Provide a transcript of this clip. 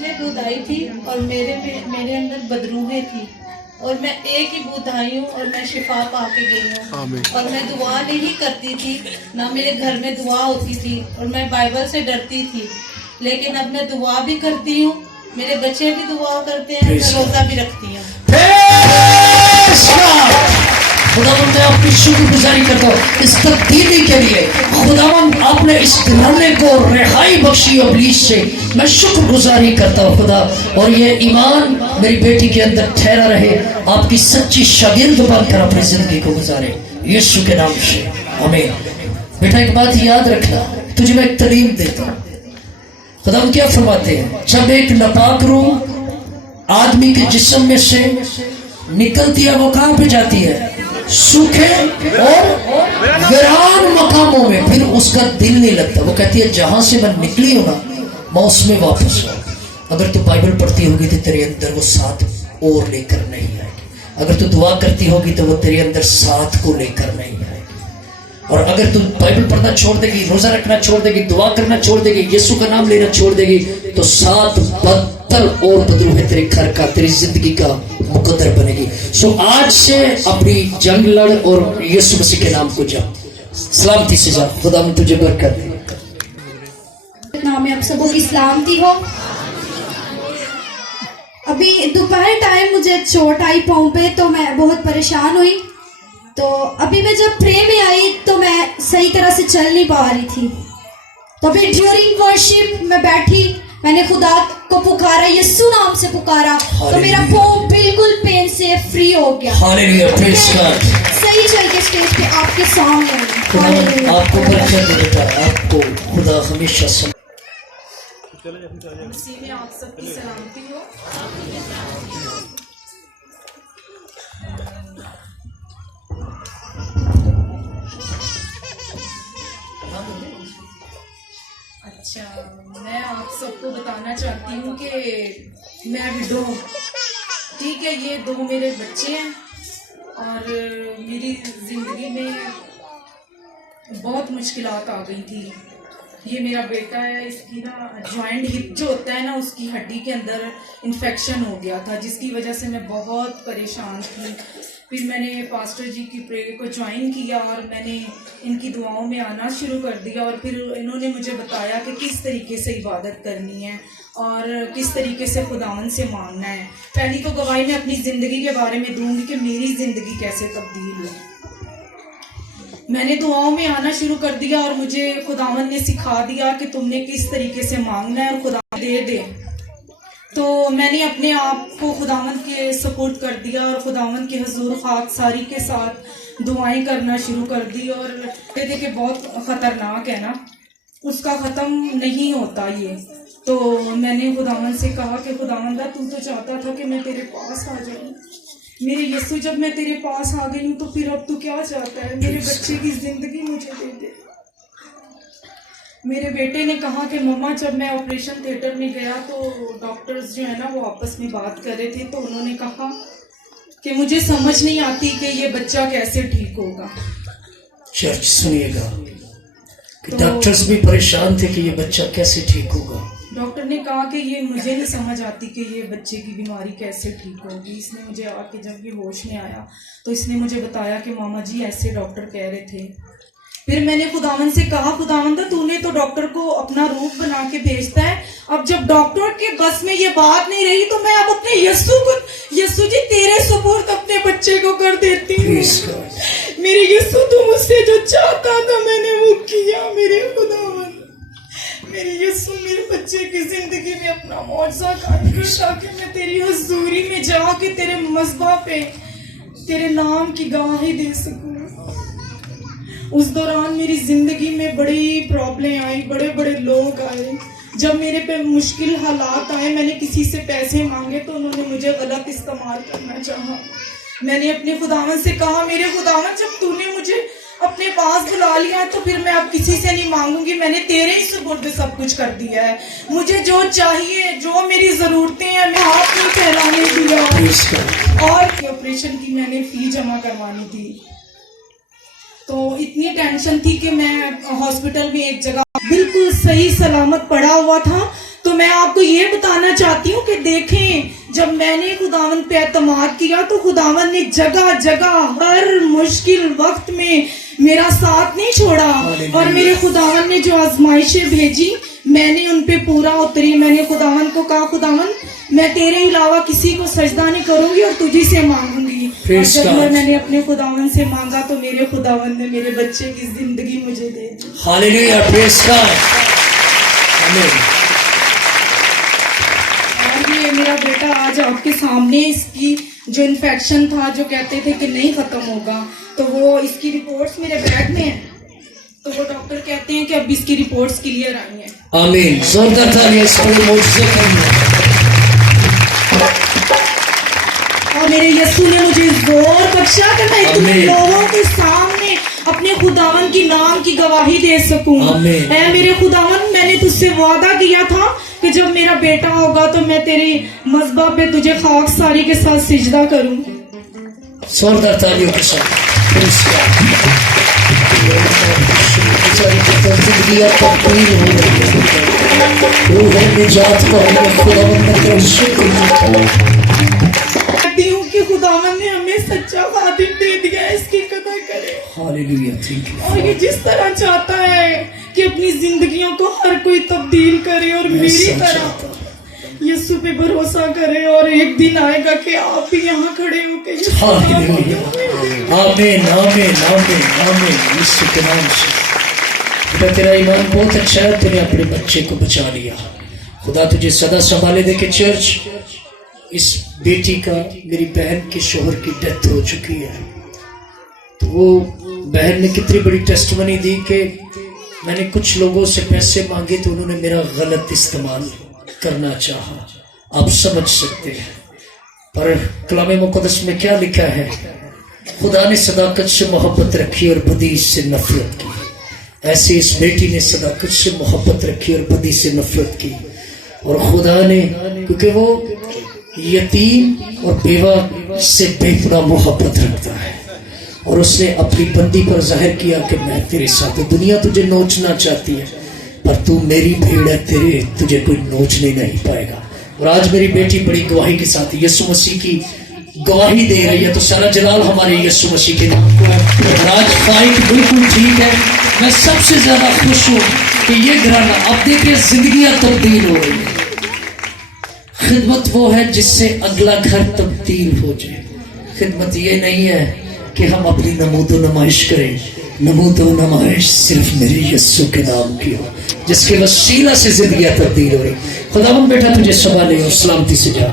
में बूंद आई थी और मेरे अंदर बदरूहें थी और मैं एक ही बूंद आई हूँ और मैं शिफा पा के गई हूँ। और मैं दुआ नहीं करती थी, ना मेरे घर में दुआ होती थी और मैं बाइबल से डरती थी, लेकिन अब मैं दुआ भी करती हूँ, मेरे बच्चे भी दुआ करते हैं, मैं रोजा भी रखती हूँ। खुदावंद मैं आपकी शुक्रगुजारी करता हूँ इस तब्दीली के लिए। खुदावंद आपने इस घराने को रिहाई बख्शी इब्लीस से, मैं शुक्रगुजारी करता हूँ खुदा। और ये ईमान मेरी बेटी के अंदर ठहरा रहे, आपकी सच्ची शागिर्द बनकर अपनी जिंदगी को गुजारे यीशु के नाम से, आमीन। बेटा एक बात याद रखना, तुझे मैं एक तालीम देता हूँ। खुदावंद क्या फरमाते हैं, जब एक नापाक रूह आदमी के जिस्म में से निकलती है वो कहाँ पे जाती है, सूखे और वीरान मकामों में, फिर उसका दिल नहीं लगता। वो कहती है जहां से मैं निकली हूं ना मैं उसमें वापस आऊं। अगर तू बाइबल पढ़ती होगी तो तेरे अंदर वो साथ और लेकर नहीं आएगी। अगर तू दुआ करती होगी तो वो तेरे अंदर साथ को लेकर नहीं आएगी। और अगर तू बाइबल पढ़ना छोड़ देगी, रोजा रखना छोड़ देगी, दुआ करना छोड़ देगी, यीशु का नाम लेना छोड़ देगी, तो साथ बदतर और बदरूह तेरे घर का, तेरी जिंदगी का मुकद्दर बनेगी। सो आज से अपनी जंग लड़ और यीशु मसीह के नाम को जा, सलामती से जा। खुदा में तुझे बरकत दे। नाम में आप सबों की सलामती हो। अभी दोपहर टाइम मुझे चोट आई पाँव पे, तो मैं बहुत परेशान हुई। तो अभी मैं जब प्रे में आई तो मैं सही तरह से चल नहीं पा रही थी। तो अभी ड्यूरिंग वर्शिप मैं बैठी, मैंने खुदा को पुकारा, यीशु नाम से पुकारा, तो मेरा पाँव बिल्कुल पेन से फ्री हो गया। Hallelujah, praise God. सही चल के स्टेज पे आपके सामने। आपको बरकत दे बेटा, आपको खुदा हमेशा मसीह में आप सबकी सलामती हो। अच्छा, मैं आप सबको बताना चाहती हूँ कि मैं विडो हूँ, ठीक है। ये दो मेरे बच्चे हैं और मेरी ज़िंदगी में बहुत मुश्किलात आ गई थी। ये मेरा बेटा है, इसकी ना जॉइंट हिप जो होता है ना, उसकी हड्डी के अंदर इन्फेक्शन हो गया था, जिसकी वजह से मैं बहुत परेशान थी। फिर मैंने पास्टर जी की प्रेयर को ज्वाइन किया और मैंने इनकी दुआओं में आना शुरू कर दिया। और फिर इन्होंने मुझे बताया कि किस तरीके से इबादत करनी है और किस तरीके से खुदावन से मांगना है। पहली तो गवाही मैं अपनी ज़िंदगी के बारे में दूंगी कि मेरी ज़िंदगी कैसे तब्दील हुई। मैंने दुआओं में आना शुरू कर दिया और मुझे खुदावन ने सिखा दिया कि तुमने किस तरीके से मांगना है और खुदा दे दे। तो मैंने अपने आप को खुदावन के सपोर्ट कर दिया और खुदावन के हुजूर खाकसारी के साथ दुआएं करना शुरू कर दी। और कहते कि बहुत ख़तरनाक है ना, उसका ख़त्म नहीं होता ये। तो मैंने खुदावन से कहा कि खुदावंदा तू तो चाहता था कि मैं तेरे पास आ जाऊँ, मेरे यीशु जब मैं तेरे पास आ गई हूँ तो फिर अब तू क्या चाहता है, मेरे बच्चे की ज़िंदगी मुझे दे दे। मेरे बेटे ने कहा कि मम्मा जब मैं ऑपरेशन थिएटर में गया तो डॉक्टर्स जो है ना वो आपस में बात कर रहे थे, तो उन्होंने कहा कि मुझे समझ नहीं आती कि ये बच्चा कैसे ठीक होगा। चर्च सुनिएगा कि डॉक्टर्स भी परेशान थे कि ये बच्चा कैसे ठीक होगा। डॉक्टर ने कहा कि ये मुझे नहीं समझ आती कि ये बच्चे की बीमारी कैसे ठीक होगी। इसने मुझे आके जब ये होश में आया तो इसने मुझे बताया कि मामा जी ऐसे डॉक्टर कह रहे थे। फिर मैंने खुदावन से कहा खुदावंदा तूने तो डॉक्टर को अपना रूप बना के भेजता है, अब जब डॉक्टर के बस में ये बात नहीं रही तो मैं अब अपने यीशु जी तेरे सुपुर्द अपने बच्चे को कर देती हूँ। मेरे यीशु तू मुझसे जो चाहता था मैंने वो किया। मेरे खुदावन, मेरे यीशु मेरे बच्चे की जिंदगी में अपना मौजज़ा कायम कर ताकि मैं तेरी हुजूरी में जाके तेरे मज़बा पे तेरे नाम की गवाही दे सकूँ। उस दौरान मेरी ज़िंदगी में बड़ी प्रॉब्लम आई, बड़े बड़े लोग आए। जब मेरे पे मुश्किल हालात आए, मैंने किसी से पैसे मांगे तो उन्होंने मुझे गलत इस्तेमाल करना चाहा। मैंने अपने खुदावन से कहा मेरे खुदावन जब तूने मुझे अपने पास बुला लिया तो फिर मैं अब किसी से नहीं मांगूंगी, मैंने तेरे ही सुपुर्द सब कुछ कर दिया है। मुझे जो चाहिए, जो मेरी ज़रूरतें हैं मैं हाथ नहीं फैलाने दिया। और ऑपरेशन की मैंने फ़ी जमा करवानी थी, तो इतनी टेंशन थी कि मैं हॉस्पिटल में एक जगह बिल्कुल सही सलामत पड़ा हुआ था تو میں آپ کو یہ بتانا چاہتی ہوں کہ دیکھیں جب میں نے خداوند پہ اعتماد کیا تو خداوند نے جگہ جگہ ہر مشکل وقت میں میرا ساتھ نہیں چھوڑا, اور میرے خداوند نے جو آزمائشیں بھیجی میں نے ان پہ پورا اتری. میں نے خداوند کو کہا خداوند میں تیرے علاوہ کسی کو سجدہ نہیں کروں گی اور تجھی سے مانگوں گی. اور جب میں نے اپنے خداوند سے مانگا تو میرے خداوند نے میرے بچے کی زندگی مجھے دے دی. ہاللیلویا, پریز گاڈ. آمین. اور یہ میرا بیٹا آج آپ کے سامنے, اس کی جو انفیکشن تھا جو کہتے تھے کہ نہیں ختم ہوگا, تو وہ اس کی رپورٹس میرے بیگ میں ہیں, تو وہ ڈاکٹر کہتے ہیں کہ اب اس کی رپورٹس کلیئر آئی ہیں. آمین. زوردار تالیاں اس بڑے معجزے کے لیے. اور میرے یسوع نے مجھے زور بخشا کہ میں اتنے لوگوں کے سامنے اپنے خداوند کی نام کی گواہی دے سکوں. اے میرے خداوند, میں نے تجھ سے وعدہ کیا تھا کہ جب میرا بیٹا ہوگا تو میں تیری مذبح پہ تجھے خاک ساری کے ساتھ سجدہ کروں. زوردار تالیوں کے ساتھ. زندگی آپ کا کوئی ہو رہی ہے, نجات کو کہتی ہوں کہ خداوند نے ہمیں سچا خادم دے دیا ہے, اس کی قدر کرے. ہاللیلویا, تھینک یو. اور یہ جس طرح چاہتا ہے کہ اپنی زندگیوں کو ہر کوئی تبدیل کرے اور میری طرح یسوع پہ بھروسہ کرے, اور ایک دن آئے گا کہ آپ بھی یہاں کھڑے ہو کے ہاللیلویا. آمین آمین آمین آمین. یسوع کے نام سے. خدا تیرا ایمان بہت اچھا ہے, تو نے اپنے بچے کو بچا لیا. خدا تجھے سدا سنبھالے دے. کہ چرچ اس بیٹی کا, میری بہن کے شوہر کی ڈیتھ ہو چکی ہے, تو وہ بہن نے کتنی بڑی ٹیسٹمنی دی کہ میں نے کچھ لوگوں سے پیسے مانگے تو انہوں نے میرا غلط استعمال کرنا چاہا. آپ سمجھ سکتے ہیں, پر کلام مقدس میں کیا لکھا ہے؟ خدا نے صداقت سے محبت رکھی اور بدی سے نفرت کی. ایسے اس بیٹی نے صداقت سے محبت رکھی اور بدی سے نفرت کی. اور خدا نے, کیونکہ وہ یتیم اور بیوہ سے بے پناہ محبت رکھتا ہے, اور اس نے اپنی بندی پر ظاہر کیا کہ میں تیرے ساتھ ہوں. دنیا تجھے نوچنا چاہتی ہے, پر تو میری بھیڑ ہے, تجھے کوئی نوچنے نہیں پائے گا. اور آج میری بیٹی بڑی گواہی کے ساتھ یسوع مسیح کی گواہی دے رہی ہے, تو سارا جلال ہمارے یسوع مسیح کے نام کو ہے. اور آج فائٹ بالکل ٹھیک ہے. میں سب سے زیادہ خوش ہوں کہ یہ گھرانہ, اب دیکھیں زندگیاں تبدیل ہو رہی ہیں. خدمت وہ ہے جس سے اگلا گھر تبدیل ہو جائے. خدمت یہ نہیں ہے کہ ہم اپنی نمود و نمائش کریں. نمود و نمائش صرف میرے یسوع کے نام کی ہو, جس کے وسیلہ سے زندگیاں تبدیل ہو رہی. خداوند بیٹا تجھے سنبھالے اور سلامتی سے جا.